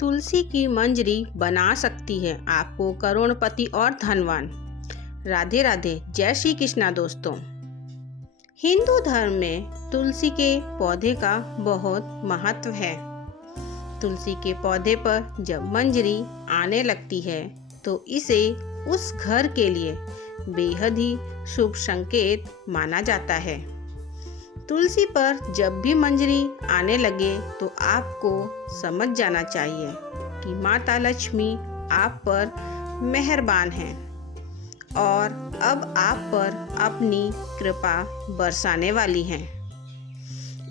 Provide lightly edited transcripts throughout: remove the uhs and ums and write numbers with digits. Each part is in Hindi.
तुलसी की मंजरी बना सकती है आपको करोड़पति और धनवान। राधे राधे, जय श्री कृष्णा दोस्तों। हिंदू धर्म में तुलसी के पौधे का बहुत महत्व है। तुलसी के पौधे पर जब मंजरी आने लगती है तो इसे उस घर के लिए बेहद ही शुभ संकेत माना जाता है। तुलसी पर जब भी मंजरी आने लगे तो आपको समझ जाना चाहिए कि माता लक्ष्मी आप पर मेहरबान हैं और अब आप पर अपनी कृपा बरसाने वाली हैं।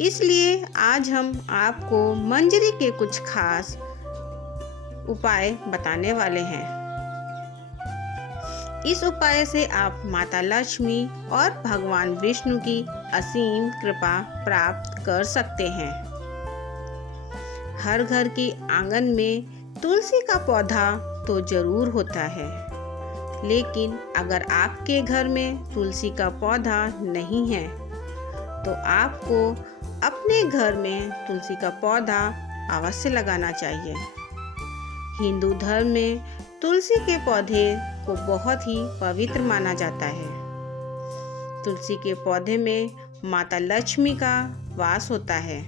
इसलिए आज हम आपको मंजरी के कुछ खास उपाय बताने वाले हैं। इस उपाय से आप माता लक्ष्मी और भगवान विष्णु की असीम कृपा प्राप्त कर सकते हैं। हर घर के आंगन में तुलसी का पौधा तो जरूर होता है, लेकिन अगर आपके घर में तुलसी का पौधा नहीं है तो आपको अपने घर में तुलसी का पौधा अवश्य लगाना चाहिए। हिंदू धर्म में तुलसी के पौधे को बहुत ही पवित्र माना जाता है। तुलसी के पौधे में माता लक्ष्मी का वास होता है,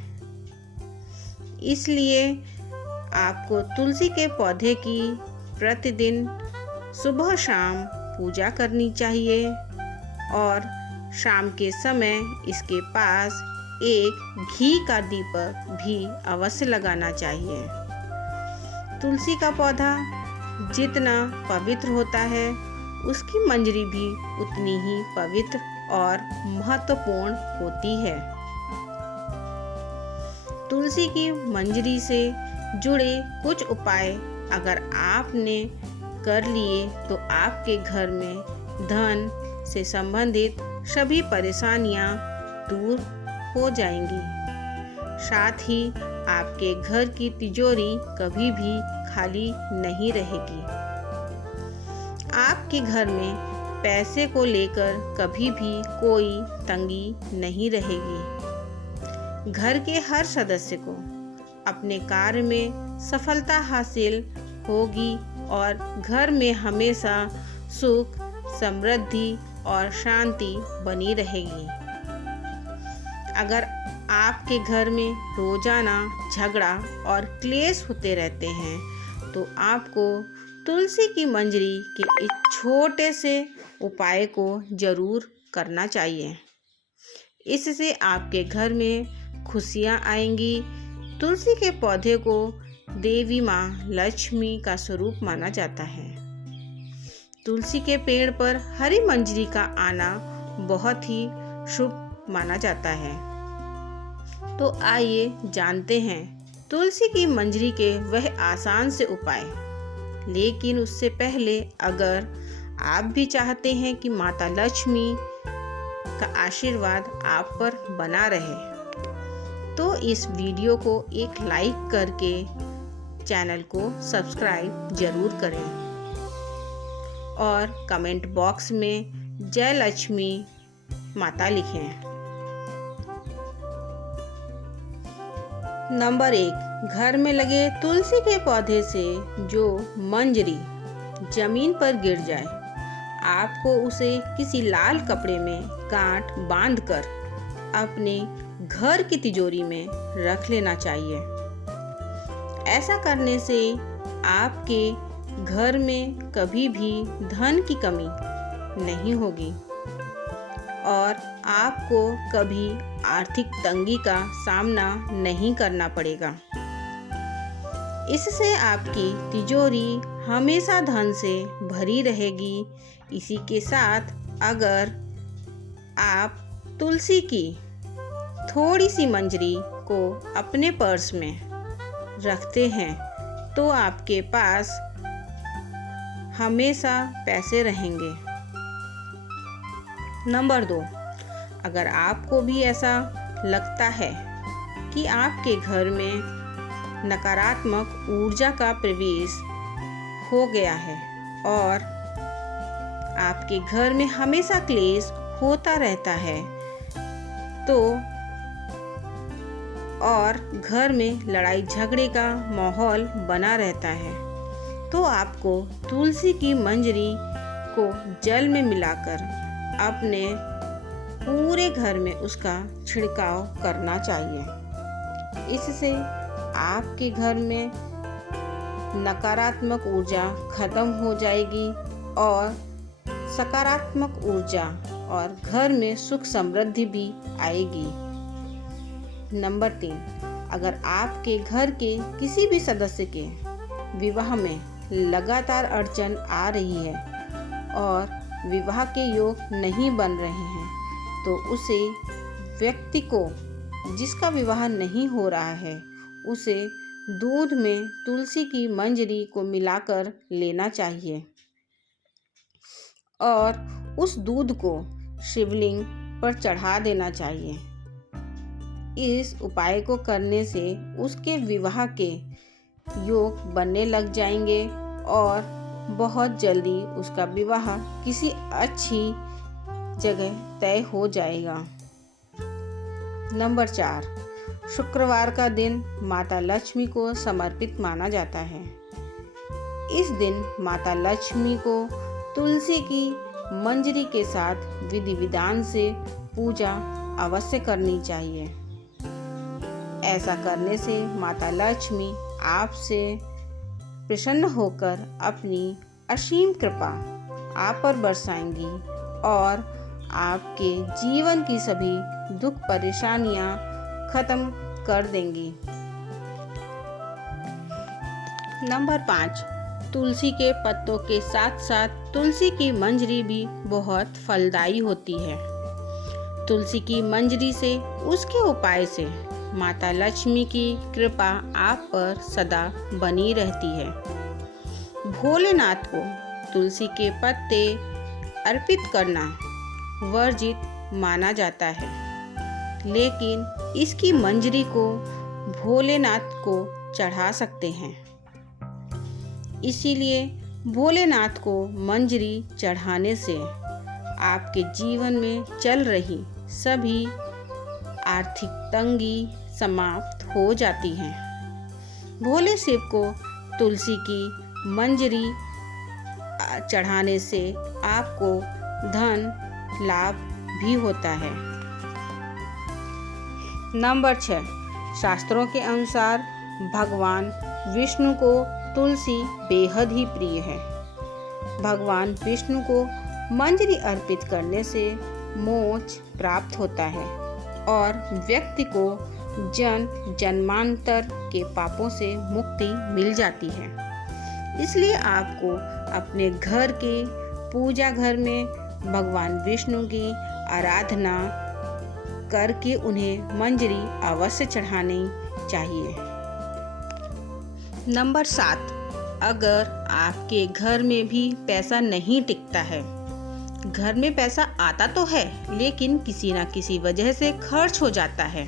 इसलिए आपको तुलसी के पौधे की प्रतिदिन सुबह शाम पूजा करनी चाहिए और शाम के समय इसके पास एक घी का दीपक भी अवश्य लगाना चाहिए। तुलसी का पौधा जितना पवित्र होता है उसकी मंजरी भी उतनी ही पवित्र और महत्वपूर्ण होती है। तुलसी की मंजरी से जुड़े कुछ उपाय अगर आपने कर लिए तो आपके घर में धन से संबंधित सभी परेशानियां दूर हो जाएंगी। साथ ही आपके घर की तिजोरी कभी भी खाली नहीं रहेगी। आपके घर में पैसे को लेकर कभी भी कोई तंगी नहीं रहेगी। घर के हर सदस्य को अपने कार्य में सफलता हासिल होगी और घर में हमेशा सुख, समृद्धि और शांति बनी रहेगी। अगर आपके घर में रोजाना झगड़ा और क्लेश होते रहते हैं तो आपको तुलसी की मंजरी के इस छोटे से उपाय को जरूर करना चाहिए। इससे आपके घर में खुशियां आएंगी। तुलसी के पौधे को देवी माँ लक्ष्मी का स्वरूप माना जाता है। तुलसी के पेड़ पर हरी मंजरी का आना बहुत ही शुभ माना जाता है। तो आइए जानते हैं तुलसी की मंजरी के वह आसान से उपाय। लेकिन उससे पहले अगर आप भी चाहते हैं कि माता लक्ष्मी का आशीर्वाद आप पर बना रहे तो इस वीडियो को एक लाइक करके चैनल को सब्सक्राइब जरूर करें और कमेंट बॉक्स में जय लक्ष्मी माता लिखें। नंबर 1, घर में लगे तुलसी के पौधे से जो मंजरी जमीन पर गिर जाए, आपको उसे किसी लाल कपड़े में गांठ बांधकर अपने घर की तिजोरी में रख लेना चाहिए। ऐसा करने से आपके घर में कभी भी धन की कमी नहीं होगी और आपको कभी आर्थिक तंगी का सामना नहीं करना पड़ेगा। इससे आपकी तिजोरी हमेशा धन से भरी रहेगी। इसी के साथ अगर आप तुलसी की थोड़ी सी मंजरी को अपने पर्स में रखते हैं तो आपके पास हमेशा पैसे रहेंगे। नंबर 2, अगर आपको भी ऐसा लगता है कि आपके घर में नकारात्मक ऊर्जा का प्रवेश हो गया है और आपके घर में हमेशा क्लेश होता रहता है तो और घर में लड़ाई झगड़े का माहौल बना रहता है, तो आपको तुलसी की मंजरी को जल में मिलाकर अपने पूरे घर में उसका छिड़काव करना चाहिए। इससे आपके घर में नकारात्मक ऊर्जा खत्म हो जाएगी और सकारात्मक ऊर्जा और घर में सुख समृद्धि भी आएगी। नंबर 3, अगर आपके घर के किसी भी सदस्य के विवाह में लगातार अड़चन आ रही है और विवाह के योग नहीं बन रहे हैं, तो उसे व्यक्ति को जिसका विवाह नहीं हो रहा है उसे दूध में तुलसी की मंजरी को मिलाकर लेना चाहिए और उस दूध को शिवलिंग पर चढ़ा देना चाहिए। इस उपाय को करने से उसके विवाह के योग बनने लग जाएंगे और बहुत जल्दी उसका विवाह किसी अच्छी जगह तय हो जाएगा। नंबर 4, शुक्रवार का दिन माता लक्ष्मी को समर्पित माना जाता है। इस दिन माता लक्ष्मी को तुलसी की मंजरी के साथ विधि विधान से पूजा अवश्य करनी चाहिए। ऐसा करने से माता लक्ष्मी आपसे प्रसन्न होकर अपनी असीम कृपा आप पर बरसाएंगी और आपके जीवन की सभी दुख परेशानियां खत्म कर देंगी। नंबर 5, तुलसी के पत्तों के साथ साथ तुलसी की मंजरी भी बहुत फलदायी होती है। तुलसी की मंजरी से उसके उपाय से माता लक्ष्मी की कृपा आप पर सदा बनी रहती है। भोलेनाथ को तुलसी के पत्ते अर्पित करना वर्जित माना जाता है, लेकिन इसकी मंजरी को भोलेनाथ को चढ़ा सकते हैं। इसीलिए भोलेनाथ को मंजरी चढ़ाने से आपके जीवन में चल रही सभी आर्थिक तंगी समाप्त हो जाती हैं। भोले शिव को तुलसी की मंजरी चढ़ाने से आपको धन लाभ भी होता है। नंबर 6, शास्त्रों के अनुसार भगवान विष्णु को तुलसी बेहद ही प्रिय है। भगवान विष्णु को मंजरी अर्पित करने से मोक्ष प्राप्त होता है और व्यक्ति को जन्मांतर के पापों से मुक्ति मिल जाती है। इसलिए आपको अपने घर के पूजा घर में भगवान विष्णु की आराधना करके उन्हें मंजरी अवश्य चढ़ानी चाहिए। नंबर 7, अगर आपके घर में भी पैसा नहीं टिकता है, घर में पैसा आता तो है लेकिन किसी न किसी वजह से खर्च हो जाता है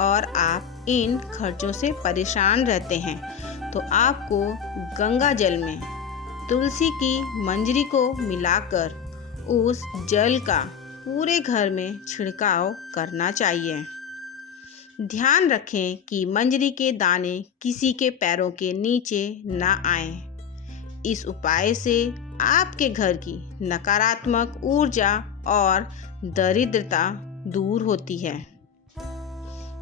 और आप इन खर्चों से परेशान रहते हैं, तो आपको गंगा जल में तुलसी की मंजरी को मिलाकर उस जल का पूरे घर में छिड़काव करना चाहिए। ध्यान रखें कि मंजरी के दाने किसी के पैरों के नीचे ना आएं। इस उपाय से आपके घर की नकारात्मक ऊर्जा और दरिद्रता दूर होती है।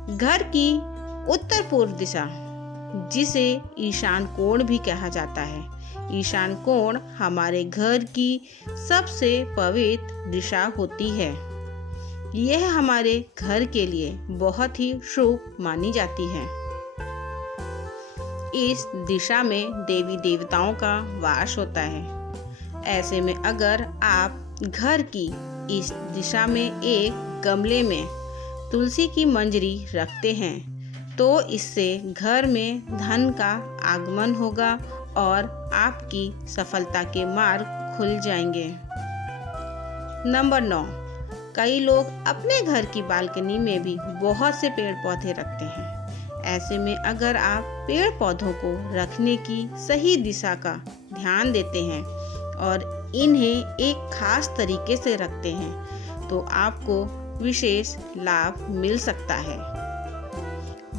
घर की उत्तर पूर्व दिशा, जिसे ईशान कोण भी कहा जाता है, ईशान कोण हमारे घर की सबसे पवित्र दिशा होती है। यह हमारे घर के लिए बहुत ही शुभ मानी जाती है। इस दिशा में देवी देवताओं का वास होता है। ऐसे में अगर आप घर की इस दिशा में एक गमले में तुलसी की मंजरी रखते हैं तो इससे घर में धन का आगमन होगा और आपकी सफलता के मार्ग खुल जाएंगे। नंबर 9, कई लोग अपने घर की बालकनी में भी बहुत से पेड़ पौधे रखते हैं। ऐसे में अगर आप पेड़ पौधों को रखने की सही दिशा का ध्यान देते हैं और इन्हें एक खास तरीके से रखते हैं तो आपको विशेष लाभ मिल सकता है।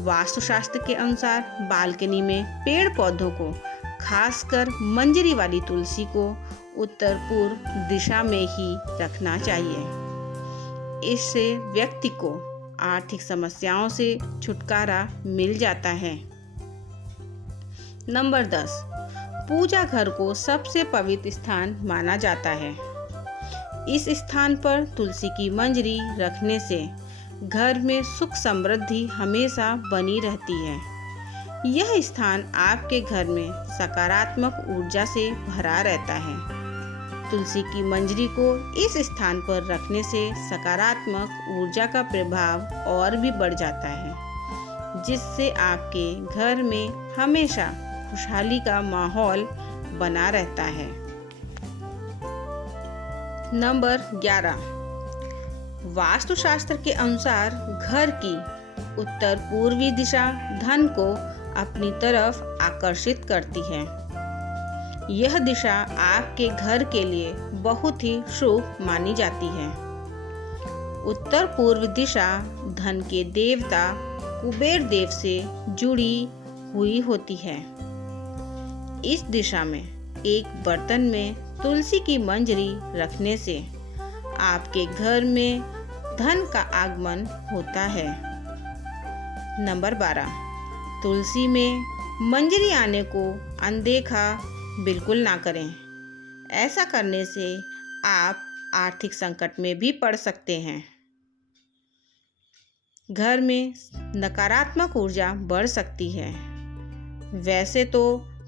वास्तुशास्त्र के अनुसार बालकनी में पेड़ पौधों को, खासकर मंजरी वाली तुलसी को उत्तर पूर्व दिशा में ही रखना चाहिए। इससे व्यक्ति को आर्थिक समस्याओं से छुटकारा मिल जाता है। नंबर 10, पूजा घर को सबसे पवित्र स्थान माना जाता है। इस स्थान पर तुलसी की मंजरी रखने से घर में सुख समृद्धि हमेशा बनी रहती है। यह स्थान आपके घर में सकारात्मक ऊर्जा से भरा रहता है। तुलसी की मंजरी को इस स्थान पर रखने से सकारात्मक ऊर्जा का प्रभाव और भी बढ़ जाता है, जिससे आपके घर में हमेशा खुशहाली का माहौल बना रहता है। नंबर 11, वास्तुशास्त्र के अनुसार घर की उत्तर पूर्वी दिशा धन को अपनी तरफ आकर्षित करती है। यह दिशा आपके घर के लिए बहुत ही शुभ मानी जाती है। उत्तर पूर्व दिशा धन के देवता कुबेर देव से जुड़ी हुई होती है। इस दिशा में एक बर्तन में तुलसी की मंजरी रखने से आपके घर में धन का आगमन होता है। नंबर 12, तुलसी में मंजरी आने को अनदेखा बिल्कुल ना करें। ऐसा करने से आप आर्थिक संकट में भी पड़ सकते हैं। घर में नकारात्मक ऊर्जा बढ़ सकती है। वैसे तो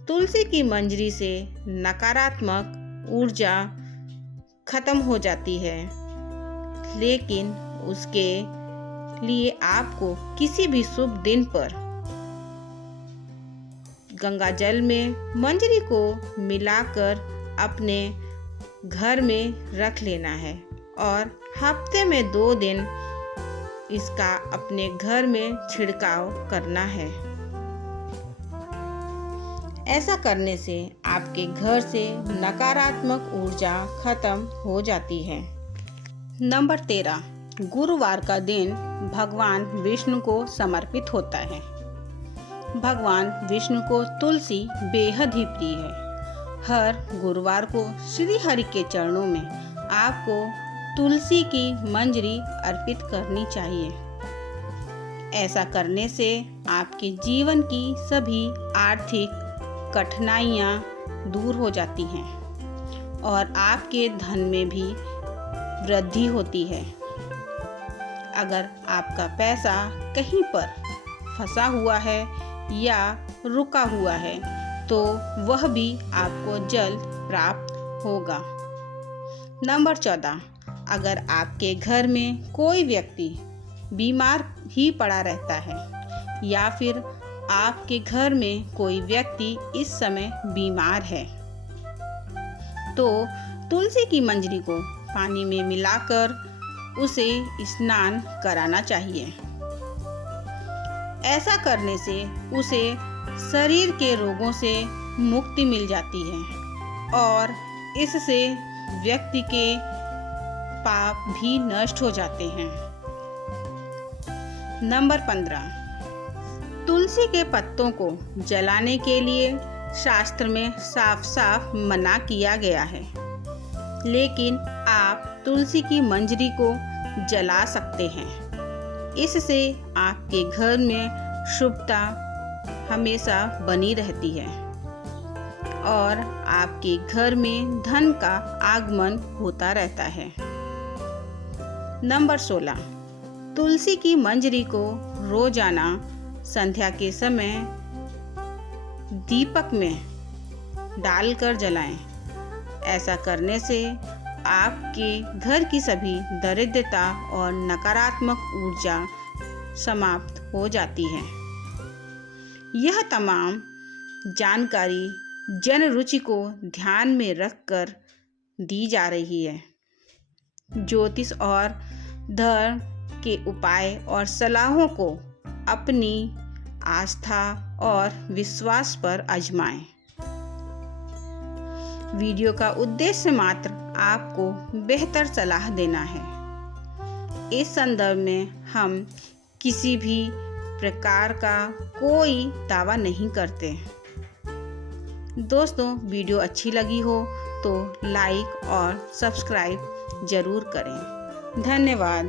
तुलसी की मंजरी से नकारात्मक ऊर्जा खत्म हो जाती है, लेकिन उसके लिए आपको किसी भी शुभ दिन पर गंगा जल में मंजरी को मिलाकर अपने घर में रख लेना है और हफ्ते में 2 दिन इसका अपने घर में छिड़काव करना है। ऐसा करने से आपके घर से नकारात्मक ऊर्जा खत्म हो जाती है। नंबर 13, गुरुवार का दिन भगवान विष्णु को समर्पित होता है। भगवान विष्णु को तुलसी बेहद ही प्रिय है। हर गुरुवार को श्री हरि के चरणों में आपको तुलसी की मंजरी अर्पित करनी चाहिए। ऐसा करने से आपके जीवन की सभी आर्थिक कठिनाइयाँ दूर हो जाती हैं और आपके धन में भी वृद्धि होती है। अगर आपका पैसा कहीं पर फंसा हुआ है या रुका हुआ है तो वह भी आपको जल्द प्राप्त होगा। नंबर 14, अगर आपके घर में कोई व्यक्ति बीमार ही पड़ा रहता है या फिर आपके घर में कोई व्यक्ति इस समय बीमार है, तो तुलसी की मंजरी को पानी में मिलाकर उसे स्नान कराना चाहिए। ऐसा करने से उसे शरीर के रोगों से मुक्ति मिल जाती है और इससे व्यक्ति के पाप भी नष्ट हो जाते हैं। नंबर 15, तुलसी के पत्तों को जलाने के लिए शास्त्र में साफ साफ मना किया गया है, लेकिन आप तुलसी की मंजरी को जला सकते हैं। इससे आपके घर में शुभता हमेशा बनी रहती है और आपके घर में धन का आगमन होता रहता है। नंबर 16, तुलसी की मंजरी को रोजाना संध्या के समय दीपक में डालकर जलाएं। ऐसा करने से आपके घर की सभी दरिद्रता और नकारात्मक ऊर्जा समाप्त हो जाती है। यह तमाम जानकारी जन रुचि को ध्यान में रखकर दी जा रही है। ज्योतिष और धर्म के उपाय और सलाहों को अपनी आस्था और विश्वास पर आजमाएं। वीडियो का उद्देश्य मात्र आपको बेहतर सलाह देना है। इस संदर्भ में हम किसी भी प्रकार का कोई दावा नहीं करते। दोस्तों, वीडियो अच्छी लगी हो तो लाइक और सब्सक्राइब ज़रूर करें। धन्यवाद।